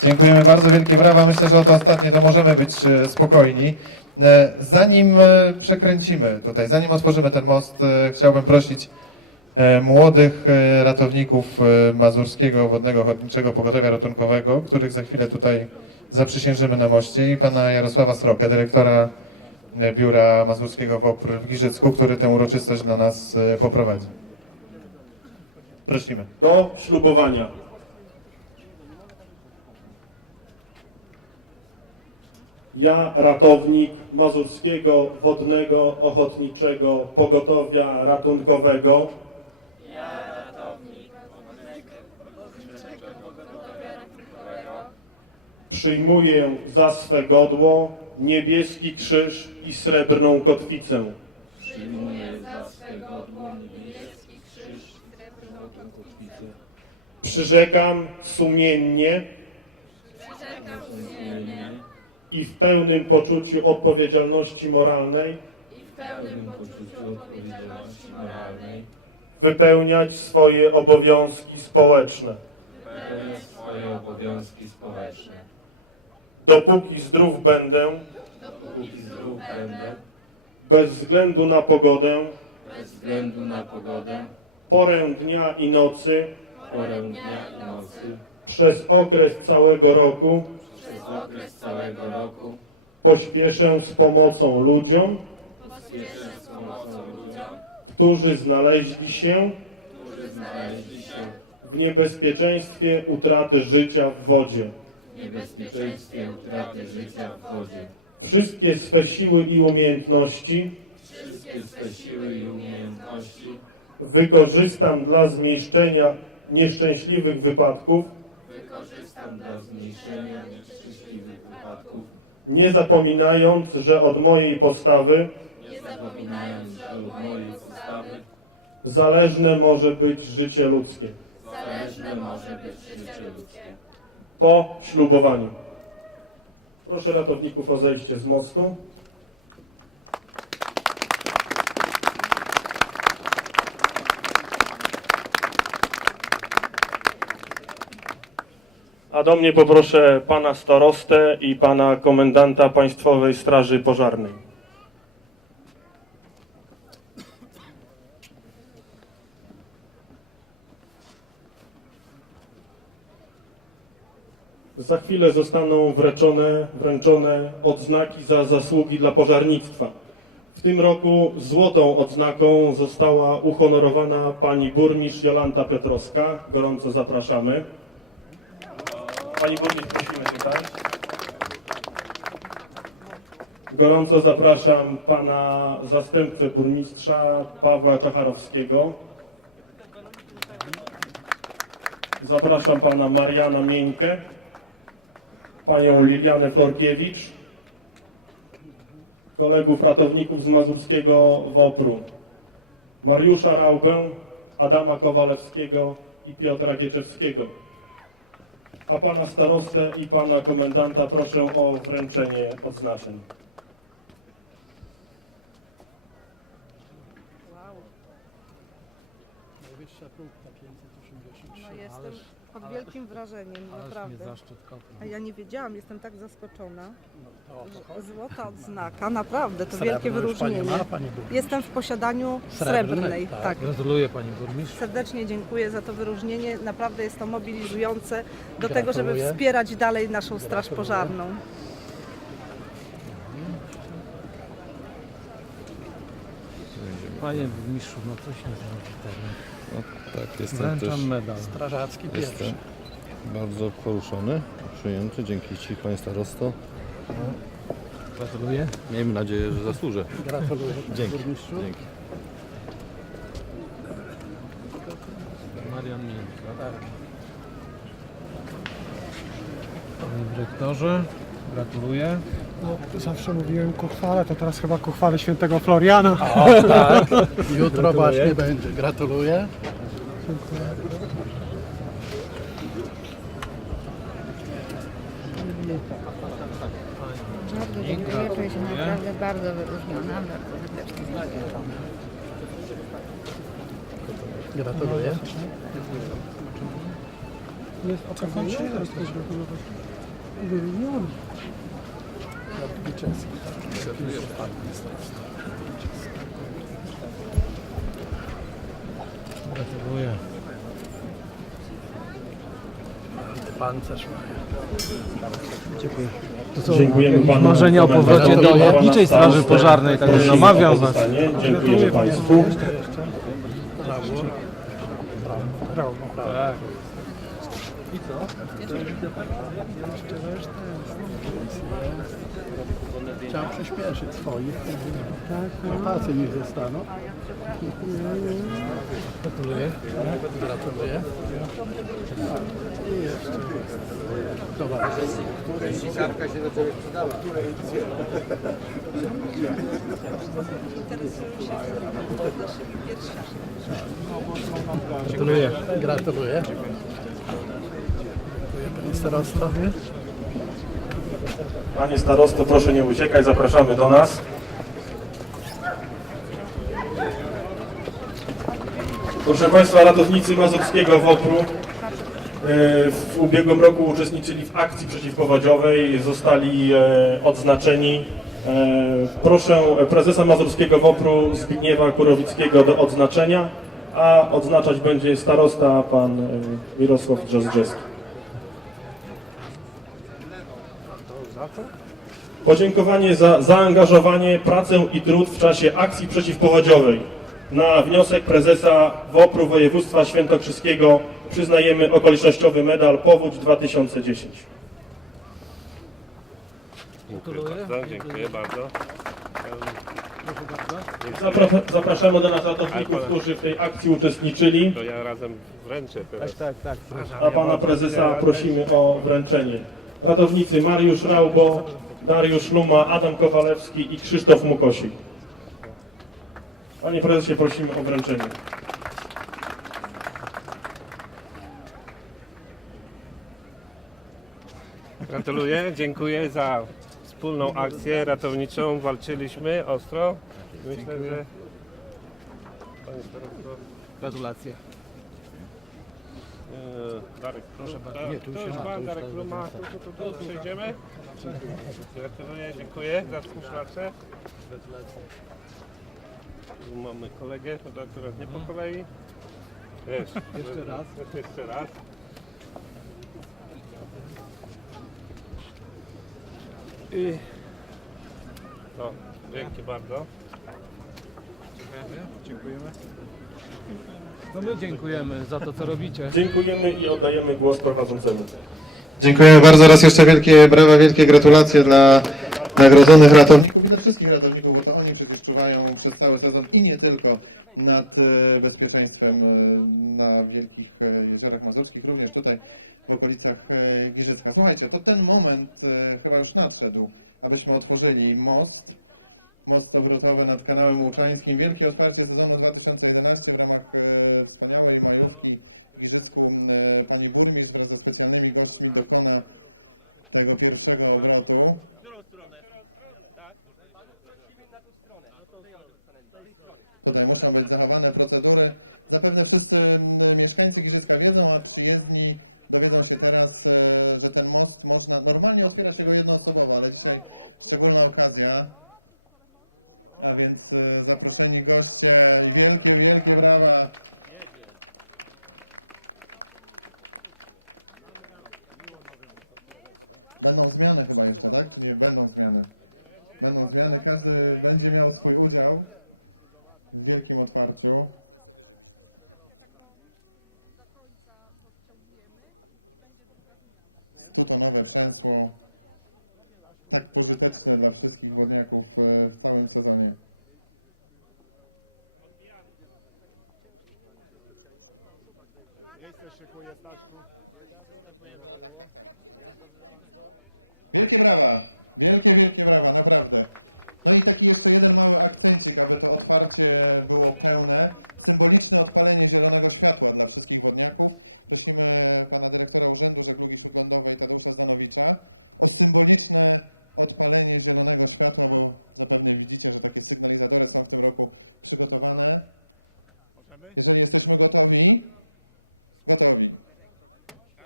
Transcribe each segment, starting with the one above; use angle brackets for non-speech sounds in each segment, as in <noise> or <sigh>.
Dziękujemy bardzo, wielkie brawa. Myślę, że o to ostatnie to możemy być e, spokojni. E, Zanim e, przekręcimy tutaj, zanim otworzymy ten most, chciałbym prosić młodych ratowników Mazurskiego Wodnego Ochotniczego Pogotowia Ratunkowego, których za chwilę tutaj zaprzysiężymy na moście i pana Jarosława Srokę, dyrektora Biura Mazurskiego WOPR w Giżycku, który tę uroczystość dla nas poprowadzi. Prosimy. do ślubowania. Ja, ratownik Mazurskiego Wodnego Ochotniczego Pogotowia Ratunkowego, przyjmuję za swe godło niebieski krzyż i srebrną kotwicę. Przyjmuję za swe godło niebieski krzyż, złotą kotwicę, Przyrzekam sumiennie. Sumienie, i w pełnym poczuciu odpowiedzialności moralnej w pełnym poczuciu odpowiedzialności moralnej, wypełniać swoje obowiązki społeczne. swoje obowiązki społeczne. Dopóki zdrów będę, Póki zdrów będę, bez względu na pogodę, bez względu na pogodę, porę dnia i nocy, porę dnia i nocy, przez okres całego roku przez okres całego roku, pośpieszę z pomocą ludziom, spieszę z pomocą ludziom, którzy znaleźli się którzy znaleźli się w niebezpieczeństwie utraty życia w wodzie. w niebezpieczeństwie utraty życia w wodzie. Wszystkie swe siły i umiejętności Wszystkie swe siły i umiejętności wykorzystam dla zmniejszenia nieszczęśliwych wypadków, wykorzystam dla zmniejszenia nieszczęśliwych wypadków, nie zapominając, że od mojej postawy że od mojej postawy zależne może być życie ludzkie. zależne może być życie ludzkie. Po ślubowaniu. Proszę ratowników o zejście z mostu. A do mnie poproszę pana starostę i pana komendanta Państwowej Straży Pożarnej. Za chwilę zostaną wręczone, wręczone odznaki za zasługi dla pożarnictwa. W tym roku złotą odznaką została uhonorowana pani burmistrz Jolanta Piotrowska. Gorąco zapraszamy. Pani burmistrz, prosimy tutaj. Gorąco zapraszam pana zastępcę burmistrza Pawła Czacharowskiego. Zapraszam pana Mariana Mieńkę panią Lilianę Florkiewicz, kolegów ratowników z Mazurskiego WOPR-u, Mariusza Raubę, Adama Kowalewskiego i Piotra Gieczewskiego. A pana starostę i pana komendanta proszę o wręczenie odznaczeń. No jestem pod wielkim wrażeniem, naprawdę. A ja nie wiedziałam, jestem tak zaskoczona. Złota odznaka, naprawdę, to wielkie już pani wyróżnienie. ma, pani burmistrz? Jestem w posiadaniu srebrnej, tak. Gratuluję pani burmistrz. Serdecznie dziękuję za to wyróżnienie. Naprawdę jest to mobilizujące do tego, żeby Gratuluję. wspierać dalej naszą Straż Gratuluję. Pożarną. Panie burmistrzu, no coś niesamowitego. No, tak, jestem Wręczam też medal. Strażacki pierwszy. jestem bardzo poruszony, przyjęty. Dzięki Ci, Panie Starosto. Gratuluję. Miejmy nadzieję, że zasłużę. Gratuluję Dzięki. burmistrzu. Dzięki. Marian Miętka. Tak. Panie dyrektorze, gratuluję. No, zawsze mówiłem ku chwale, to teraz chyba ku chwale świętego Floriana. <laughs> Jutro Gratuluję. właśnie będzie. Gratuluję. Bardzo dziękuję, czuję się naprawdę bardzo wyróżniona, bardzo serdecznie dziękuję. Gratuluję. Jest okazja teraz pogratulować. Wyróżniony. Gratuluję. To co, Dziękujemy panu. marzenia o powrocie do Ochotniczej Straży. Pożarnej, także namawiam was. Dziękujemy państwu. Brawo. Tak. Trzeba przyspieszyć swoich. Chłopacy niech zostaną. Gratuluję. Gratuluję. I jeszcze Zobacz. Gratuluję. Gratuluję. Dziękuję panie starosto. Panie starosto, proszę nie uciekać, zapraszamy do nas. Proszę Państwa, ratownicy Mazurskiego WOPR-u e, w ubiegłym roku uczestniczyli w akcji przeciwpowodziowej, zostali e, odznaczeni. E, Proszę prezesa Mazurskiego WOPR-u Zbigniewa Kurowickiego do odznaczenia, a odznaczać będzie starosta pan Mirosław Drzezdrzewski. Podziękowanie za zaangażowanie, pracę i trud w czasie akcji przeciwpowodziowej. Na wniosek prezesa WOPR-u województwa świętokrzyskiego przyznajemy okolicznościowy medal Powódź 2010. Gratuluję. Dziękuję bardzo. Zapra- zapraszamy do nas ratowników, którzy w tej akcji uczestniczyli, To ja razem wręczę teraz. Tak, tak. a pana prezesa prosimy o wręczenie. Ratownicy Mariusz Raubo, Dariusz Luma, Adam Kowalewski i Krzysztof Mukosik. Panie prezesie, prosimy o wręczenie. Gratuluję, dziękuję za wspólną akcję ratowniczą. Walczyliśmy ostro. Myślę, że... Panie starosto, Gratulacje. e, Darek, proszę bardzo. Nie, tu już pan Darek Luma, tu, tu, tu, tu, przejdziemy. Gratuluję, dziękuję za współpracę. Tu mamy kolegę, to akurat nie po kolei. Jeszcze, jeszcze raz. Jeszcze raz. I... No, dzięki bardzo. No my dziękujemy za to, co robicie. Dziękujemy i oddajemy głos prowadzącemu. Dziękuję bardzo raz jeszcze wielkie brawa, wielkie gratulacje dla nagrodzonych ratowników i dla wszystkich ratowników, bo to oni przecież czuwają przez cały sezon i nie tylko nad e, bezpieczeństwem e, na wielkich e, jeziorach mazurskich, również tutaj w okolicach Giżycka. Słuchajcie, to ten moment chyba już nadszedł, abyśmy otworzyli most. Most obrotowy nad kanałem Łuczańskim. Wielkie otwarcie sezonu 2011 w ramach e, wspaniałej majówki w Giżycku. E, pani burmistrz wraz ze specjalnymi gośćmi dokona tego pierwszego obrotu. Tutaj muszą być zachowane procedury. Zapewne wszyscy mieszkańcy Giżycka wiedzą, a przyjezdni dowiedzą się teraz, e, że ten most można, normalnie otwiera się go jednoosobowo, ale dzisiaj szczególna okazja. A więc y, zaproszeni goście i wielkie, wielkie brawa. Będą zmiany chyba jeszcze, tak? Czy nie będą zmiany? Będą zmiany, każdy będzie miał swój udział w wielkim otwarciu. Stutonowe przęsło tak pożyteczne dla wszystkich wodniaków e, w całym sezonie. Wielkie brawa, wielkie, wielkie brawa, naprawdę. No i taki jeszcze jeden mały akcencik, aby to otwarcie było pełne. Symboliczne odpalenie zielonego światła dla wszystkich wodniaków. Prosimy pana dyrektora Urzędu Żeglugi Śródlądowej Tadeusza Zdanowicza o symboliczne odpalenie zielonego światła, bo zapewne widzicie, że takie sygnalizatory są w tym roku przygotowane. Jeżeli jesteśmy gotowi, gotowi.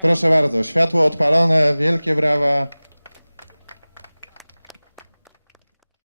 Proszę bardzo, światło odpalone, wielkie brawa.